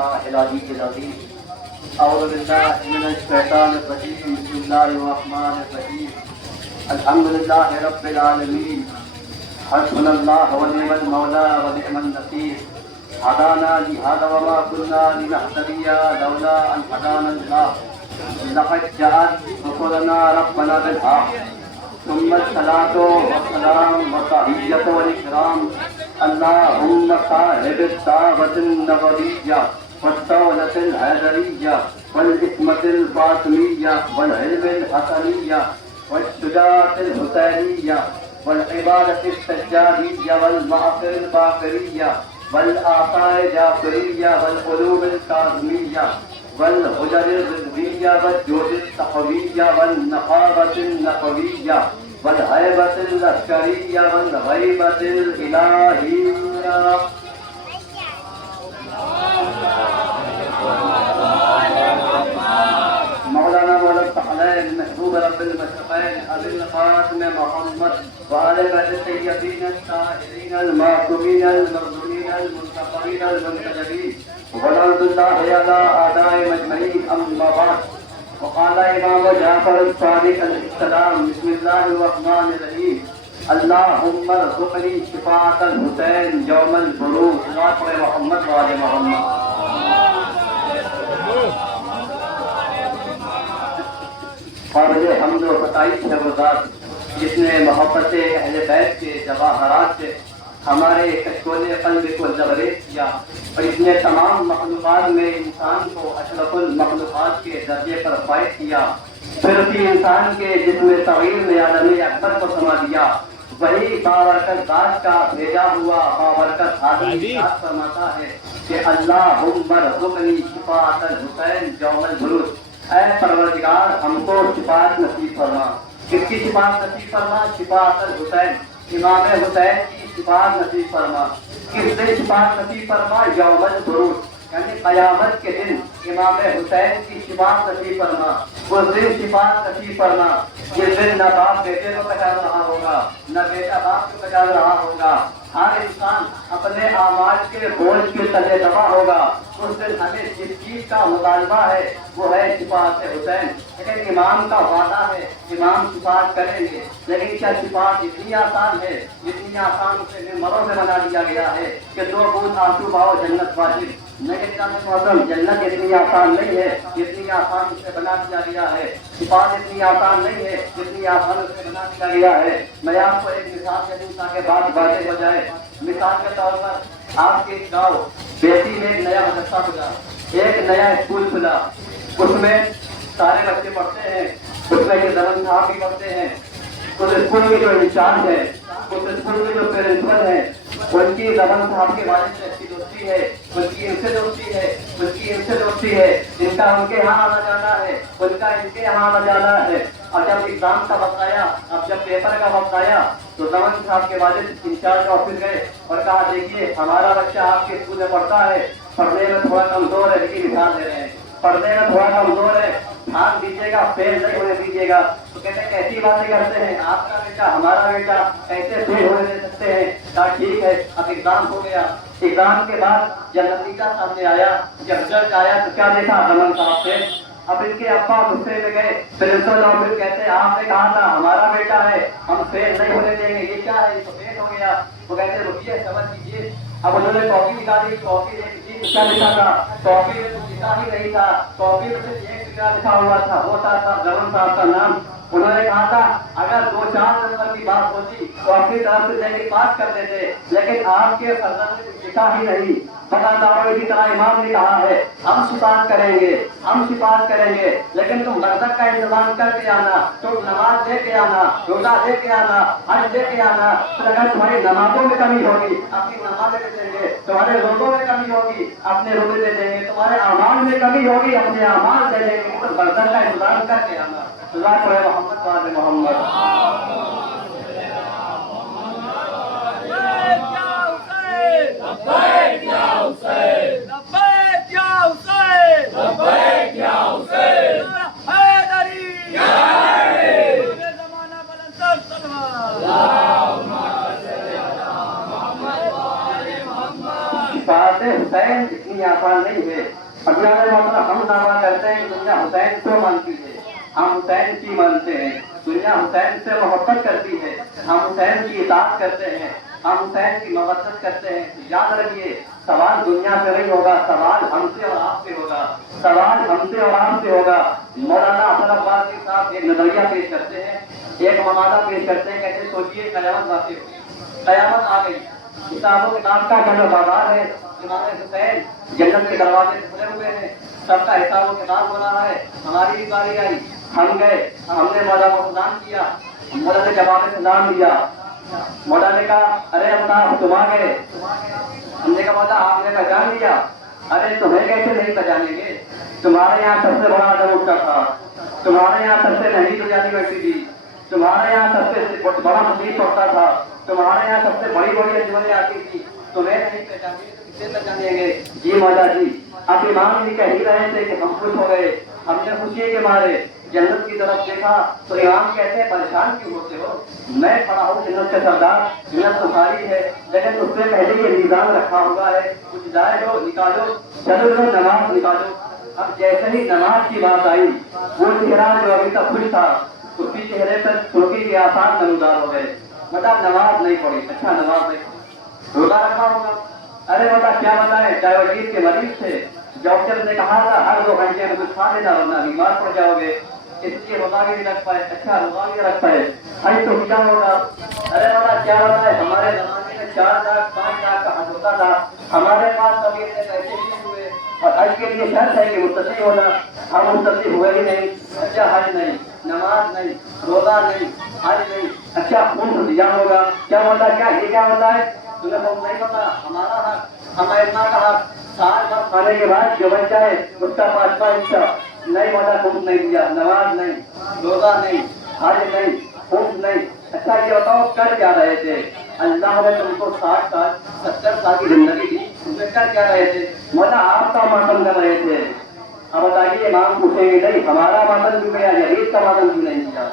بالله العلي العظيم. أعوذ بالله من الشيطان الرجيم. بسم الله الرحمن الرحيم. الحمد لله رب العالمين. حسبنا الله ونعم المولى ونعم النصير. هدانا لهذا وما كنا لنهتدي لولا أن هدانا الله. لقد جاءت رسلنا ربنا بالحق. ثم الصلاة والسلام والتحية والإكرام اللهم صاحب الدعوة النبوية والدولة الحيدرية والحكمة الفاطمية والعلم الحسنية والشجاعة الحسينية والعبادة السجادية والمعصر الباقرية والآثار الجعفرية والعلوم الكاظمية والحجر الرضوية والجود التقوية والنقابة النقوية والهيبة العسكرية والغيبة الإلهية. مولانا مولا الثقلين محبوب رب المشرقين أبي القاسم محمد وعلى الطيبين الطاهرين المعصومين المرضوين المنتقمين المنتجبين ولعنة الله على أعدائهم أجمعين. أما بعد، وقال إمام جعفر الصادق عليه السلام: بسم الله الرحمن الرحيم. اللهم ارزقني شفاعة الحسين يوم البروز. صلوات محمد وآل محمد. خارج حمد و ستائش ہے وہ ذات جس نے محبت اہل بیت کے جواہرات سے ہمارے کشکول قلب کو لبریز کیا، اور اس نے تمام مخلوقات میں انسان کو اشرف المخلوقات کے درجے پر فائز کیا. پھر اسی انسان کے جسم صغیر میں عالم اکبر کو سما دیا. وہی بابرکت ذات کا بھیجا ہوا بابرکت حاضر فرماتا ہے کہ اللہم ارزقنی شفاعۃ الحسین یوم البروز. اے پروردگار، ہم کو شفاعت نصیب فرما. کس کی شفاعت نصیب فرما؟ شفاعت الحسین، امام حسین کی شفاعت نصیب فرما. کس دن شفاعت نصیب فرما؟ یوم البروز، یعنی قیامت کے دن امام حسین کی شفاعت نصیب فرما. اس دن شفاعت نصیب فرما جس دن نہ باپ بیٹے کو پہچان رہا ہوگا، نہ بیٹا باپ کو پہچان رہا ہوگا. ہر انسان اپنے اعمال کے بوجھ کے تلے دبا ہوگا. اس دن ہمیں جس چیز کا مطالبہ ہے وہ ہے شفاعت حسین. لیکن امام کا وعدہ ہے امام شفاعت کریں گے، لیکن کیا شفاعت اتنی آسان ہے؟ جتنی آسان اسے ممبروں میں بنا دیا گیا ہے کہ 2 بوند آنسو بہاؤ جنت واجب. لیکن محترم، جنت اتنی آسان نہیں ہے جتنی آسان اسے بنا دیا گیا ہے. شفاعت اتنی آسان نہیں ہے جتنی آسان اسے بنا دیا گیا ہے. میں آپ کو ایک مثال دے دوں تاکہ بات واضح ہو جائے. مثال کے طور پر آپ کے گاؤں بیٹی میں ایک نیا مدرسہ کھلا، ایک نیا اسکول کھلا. اس میں سارے بچے پڑھتے ہیں، اس میں یہ زمن صاحب بھی پڑھتے ہیں. اس اسکول کے جو انچارج ہے، اس اسکول کے جو پرنسپل ہے، ان کی زمن صاحب کے والد سے اچھی دوستی ہے، ان کی ان سے دوستی ہے، ان کی ان سے دوستی ہے. ان کا ان کے یہاں آنا جانا ہے، ان کا ان کے یہاں آنا جانا ہے. اور جب ایگزام کا وقت آیا، اب جب پیپر کا وقت آیا تو زمن صاحب کے والد انچارج آفس گئے اور کہا: دیکھیے، ہمارا بچہ آپ کے اسکول میں پڑھتا ہے، پڑھنے میں تھوڑا کمزور ہے، لیکن مثال دے رہے ہیں، پڑھنے میں تھوڑا کمزور ہے، دھیان دیجیے گا، فیل نہیں ہونے دیجیے گا. تو کہتے ہیں کیسی باتیں کرتے ہیں، آپ کا بیٹا ہمارا بیٹا کیسے فیل ہونے دے سکتے ہیں؟ کہا ٹھیک ہے. اب ایگزام ہو گیا. ایگزام کے بعد جب نتیجہ سامنے آیا، جب رزلٹ آیا تو کیا دیکھا زمن صاحب سے؟ اب ان کے ابا غصے میں گئے. پرنسپل آفس کہتے ہیں: آپ نے کہا تھا ہمارا بیٹا ہے، ہم فیل نہیں ہونے دیں گے، یہ کیا ہے؟ یہ تو فیل ہو گیا. وہ کہتے ہیں رکیے، سمجھ لیجیے. اب انہوں نے کاپی نکالی، کاپی دیکھی کیا لکھا تھا. کاپی میں کچھ لکھا ہی نہیں تھا. کاپی میں صرف ایک فکرہ لکھا ہوا تھا، وہ تھا زمن صاحب کا نام. انہوں نے کہا تھا اگر 2-4 نمبر کی بات ہوتی تو اپنی طرف سے لے کے پاس کر دیتے، لیکن آپ کے فرزند نے کچھ لکھا ہی نہیں. اسی طرح امام نے کہا ہے: ہم شفاعت کریں گے، ہم شفاعت کریں گے، لیکن تم برکت کا انتظام کر کے آنا، تم نماز لے کے آنا، روزہ لے کے آنا، حج لے کے آنا. پھر اگر تمہاری نمازوں میں کمی ہوگی اپنی نمازیں دے دیں گے، تمہارے روزوں میں کمی ہوگی اپنے روزے دے دیں گے، تمہارے اعمال میں کمی ہوگی اپنے اعمال دے دیں گے. تو برکت کا انتظام کر کے آنا. اللہ محمد وآل محمد. لبیک یا حسین، لبیک یا حسین، لبیک یا حسین، حیدری یا حیدری. زمانہ بلند تر سلوات. اللہم صل علی محمد وآل محمد. شفاعت حسین اتنی آسان نہیں ہے. ابھی ہم دعویٰ کرتے ہیں کہ دنیا حسین کو مانتی ہے, ہم حسین کی مانتے ہیں. دنیا حسین سے محبت کرتی ہے, ہم حسین کی اطاعت کرتے ہیں, ہم حسین کی مودت کرتے ہیں. یاد رکھیے, سوال دنیا سے نہیں ہوگا, سوال ہم سے اور آپ سے ہوگا, سوال ہم سے اور آپ سے ہوگا. مولانا حسن عباسی صاحب ایک نظریہ پیش کرتے ہیں, ایک مقالہ پیش کرتے ہیں, کہتے ہیں سوچیے قیامت واقع ہوگی, قیامت آ گئی, حساب و کتاب کا گھر بازار ہے. امام حسین جنت کے دروازے کھلے ہوئے ہیں, سب کا حساب و کتاب ہو رہا ہے. ہماری بھی باری آئی, ہم گئے, ہم نے مولا کو سلام کیا, مولا نے جواب سلام دیا. مولا نے کہا ارے اللہ تم آ گئے. ہم نے کہا مولا آپ نے پہچان لیا. ارے تمہیں کیسے نہیں پہچانیں گے, تمہارے یہاں سب سے بڑا آدم اٹھتا تھا, تمہارے یہاں سب سے نہیں بریانی بیٹھی تھی, تمہارے یہاں سب سے بڑا مزید پڑتا تھا, تمہارے یہاں سب سے بڑی بڑی انجمنیں آتی تھی, تمہیں نہیں پہچانیں تو کسے پہچانیں گے. جی مولا جی, اب امام جی کہہ ہی رہے تھے کہ ہم خوش ہو گئے. ہم نے خوشی کے مارے جنت کی طرف دیکھا تو امام کہتے ہیں پریشان کیوں ہوتے ہو, میں کھڑا ہوں جنت کے سردار, جنت تمہاری ہے, لیکن اس سے پہلے یہ نظام رکھا ہوا ہے, کچھ جائے ہو نکالو, چلو جو نماز نکالو. اب جیسے ہی نماز کی بات آئی, وہ چہرہ جو ابھی تک خوش تھا اس کی چہرے پر چوکی کے آسان نمودار ہو گئے. مطلب نماز نہیں پڑھی, اچھا نماز نہیں پڑھی, روزہ رکھا ہوگا. ارے مطلب کیا بتائیں, ڈائبٹیز کے مریض تھے, ڈاکٹر نے کہا تھا ہر 2 گھنٹے میں کچھ کھا لینا ورنہ بیمار پڑ جاؤ گے, اس لیے روزہ بھی نہیں رکھ پائے. اچھا روزہ بھی رکھ پائے, حج تو کیا ہوگا. ارے مطلب کیا بتائیں, ہمارے زمانے میں 4 لاکھ 5 لاکھ کا حج ہوتا تھا, ہمارے پاس کبھی اتنے پیسے نہیں ہوئے, اور حج کے لیے شرط ہے کہ متصل ہونا, ہم متصل ہوئے ہی نہیں. اچھا حج نہیں, نماز نہیں, روزہ نہیں, حج نہیں, اچھا خون دیا ہوگا. کیا ہوتا ہے, کیا یہ کیا ہوتا ہے, تمہیں خود نہیں پتا. ہمارا حق, ہمارے اتنا کا حق, سال بھر کھانے کے بعد جو بچہ ہے اس کا 5 حصہ نہیں ہوتا, خود نہیں دیا, نماز نہیں, روزہ نہیں, حج نہیں, خود نہیں. اچھا یہ بتاؤ کر کیا رہے تھے, اللہ نے تم کو 60 سال 70 سال کی زندگی دی, تم نے کر کیا رہے تھے. مولا آپ کا ماتم کر رہے تھے. اب بتائیے امام پوچھیں گے نہیں ہمارا ماتم کیوں گیا, یزید کا ماتم کیوں نہیں کیا.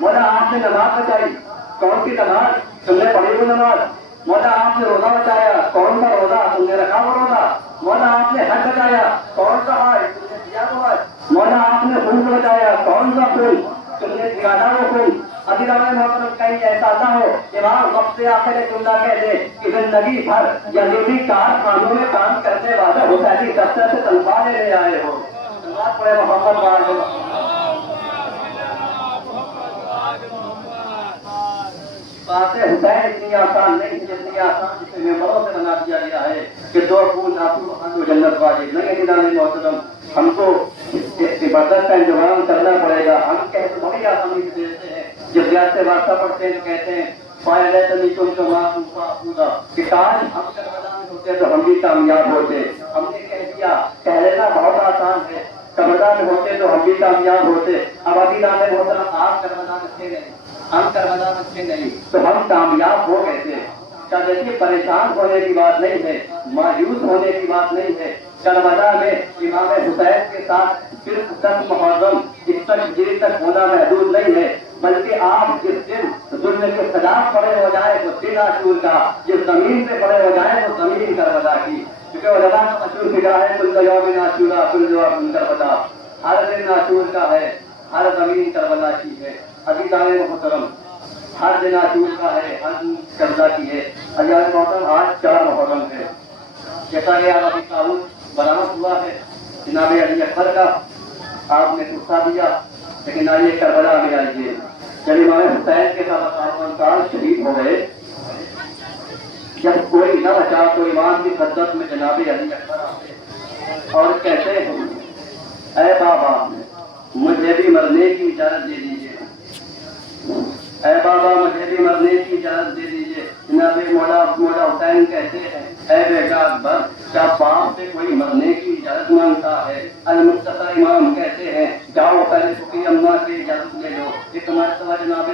مولا آپ نے نماز بچائی, کون سی نماز, تم نے پڑھی وہ نماز. مولا آپ نے روزہ بچایا, کون سا روزہ, تم نے رکھا وہ روزہ. مولا آپ نے حج بچایا, کون سا حج, تم نے کیا وہ حج. مولا آپ نے خون بچایا, کون سا خون, تم نے نکالا وہ خون. ابھی محترم کہیں ایسا نہ ہو امام وقت سے آخر جملہ کہہ دے کہ زندگی بھر یزیدی کارخانوں میں کام کرنے والے حسینی دفتر سے تنخواہ لے آئے ہو. پڑے محمد بات حسین اتنی آسان نہیں, جتنی آسان جسے ممبروں سے بنا دیا گیا ہے کہ 2 پھول آنسو جنت واجب نہیں. دینانی محترم, ہم کو عبادت کا انتظام کرنا پڑے گا. ہم کہتے بڑی آسانی سے دیتے ہیں, جب زیادہ سے واسطہ پڑھتے ہیں تو کہتے ہیں کہ کاش ہم کربلا میں ہوتے تو ہم بھی کامیاب ہوتے. ہم نے کہہ دیا کہنا بہت آسان ہے, کربلا میں ہوتے تو ہم بھی کامیاب ہوتے. اب ابھی دانے محترم آپ کربلا میں تھے نہیں, ہم کربلا میں تھے نہیں, تو ہم کامیاب ہو گئے تھے. دیکھیے پریشان ہونے کی بات نہیں ہے, مایوس ہونے کی بات نہیں ہے. کربلا میں امام حسین کے ساتھ صرف 10 محرم اس تک دیر تک ہونا محدود نہیں ہے, بلکہ آپ جس دن ظلم کے خلاف کھڑے ہو جائے تو دن عاشور کا, جس زمین سے کھڑے ہو جائے تو زمین کربلا کی. کیونکہ علماء کا مشہور فکر ہے کل یوم عاشورا کل یوم کربلا, ہر دن عاشور کا ہے, ہر زمین کربلا کی ہے. ابھی دانے محترم ہر دن عاشور کا ہے, ہر دن کربلا کی ہے. عزیز محترم آج 4 محرم ہے, جیسا کہ آپ ابھی تعاون برآمد ہوا ہے جناب علی اکبر کا, آپ نے تحفہ دیا, لیکن آئیے کربلا میں آئیے. جب امام حسین کے ساتھ شہید ہو گئے, جب کوئی نہ بچا تو امام کی خدمت میں جناب علی اکبر آتے اور کہتے ہیں اے بابا مجھے بھی مرنے کی اجازت دے دیجیے, اے بابا مجھے بھی مرنے کی اجازت دے دیجیے. جناب مولا حسین کہتے ہیں اے بیٹا اکبر کیا باپ سے کوئی مرنے کی اجازت مانگتا ہے. المختصر امام کہتے ہیں جاؤ پہلے فقی اماں سے اجازت لے لو. ایک مرتبہ جناب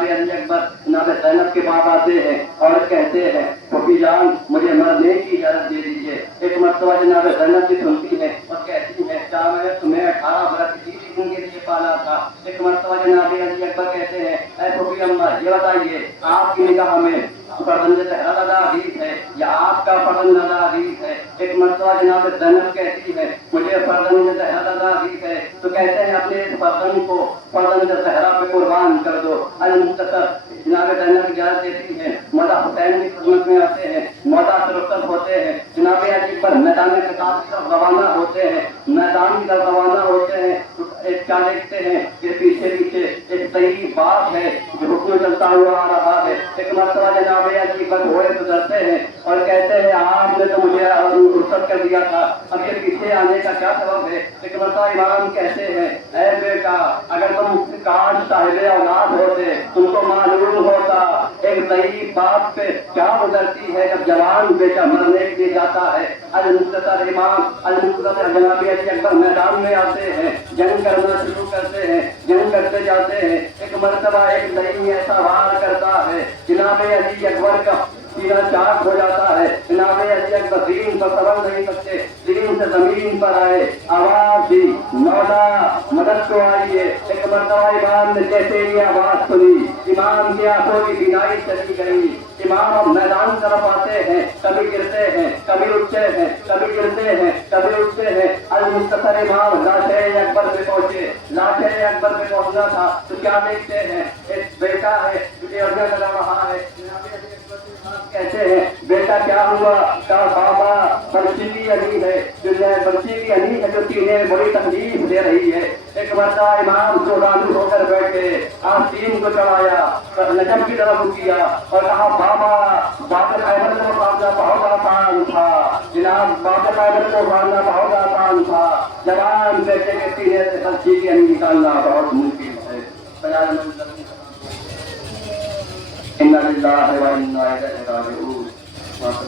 علی اکبر جناب زینب کے پاس آتے ہیں اور کہتے ہیں فقی جان مجھے مرنے کی اجازت دے دیجیے. ایک مرتبہ جناب زینب کی سنتی ہے اور کہتی ہے کیا میں تمہیں 18 برس کی دن کے لیے پالا تھا. ایک مرتبہ جناب علی اکبر کہتے ہیں اے فقی اماں یہ بتائیے آپ کی نگاہ میں فرزند زہرا زادہ عزیز ہے یا آپ کا فرزند زادہ عزیز ہے. ہے. ایک مرتبہ جناب زینب کہتی ہے مجھے فرزند زہرا نصیب ہے تو کہتے ہیں اپنے اس فرزند کو فرزند زہرا پہ قربان کر دو. المختصر جناب زینب اجازت دیتی ہے. مولا حسین کی خدمت میں آتے ہیں. مولا رخصت ہوتے ہیں. جناب علی پر میدان قتال کی طرف روانہ ہوتے ہیں. میدان کی طرف روانہ ہوتے ہیں تو ایک کیا دیکھتے ہیں کہ پیچھے پیچھے ایک صحیح باپ ہے جو حکم چلتا ہوا آ رہا ہے. ایک مرتبہ جناب علی پر گھوڑے گزرتے ہیں اور کہتے ہیں آپ نے تو مجھے رخصت کر دیا تھا, اب یہ پیچھے آنے کا کیا سبب ہے؟ ایک مرتبہ امام کہتے ہیں اے بیٹا اگر تم کاش صاحب اولاد ہوتے تم کو معلوم ہوتا ایک صحیح باپ پہ کیا گزرتی ہے جب جوان بیٹا مرنے کے لیے جاتا ہے. المختصر امام المختصر جناب علی اکبر میدان میں آتے ہیں, جنگ کرنا شروع کرتے ہیں, جنگ کرتے جاتے ہیں. ایک مرتبہ ایک لئی ایسا وار کرتا ہے جناب علی اکبر کا سینہ چاک ہو جاتا ہے. جناب علی اکبر دین پر سبر نہیں سکتے, دین سے زمین پر آئے, آواز دی مولا مدد کو آئیے. ایک مرتبہ امام نے جیسے ہی آواز سنی امام کی آنکھوں کی بینائی چلی گئی. امام اب میدان طرف آتے ہیں, کبھی گرتے ہیں, کبھی اٹھتے ہیں, کبھی گرتے ہیں, کبھی اٹھتے ہیں. المختصر امام لاشے اکبر پہ پہنچے. لاشے اکبر پہ پہنچنا تھا تو کیا دیکھتے ہیں ایک بیٹا ہے جو ارجا کر رہا ہے. کہتے ہیں بیٹا کیا ہوا؟ کہا بابا بچی کی علی ہے جو بچی کی علی ہے جو تینے بڑی تکلیف دے رہی ہے. ایک مرتبہ امام چوڑانو ہو کر بیٹھے, آستین کو چڑھایا, نجم کی طرف کیا اور کہا بابا باقر خیبر کو مقابلہ بہت آسان تھا. جناب باقر خیبر کو مارنا بہت آسان تھا, جوان بیٹے کے سینے سے بچی کی علی نکالنا بہت ممکن ہے. إنا لله وإنا إليه راجعون.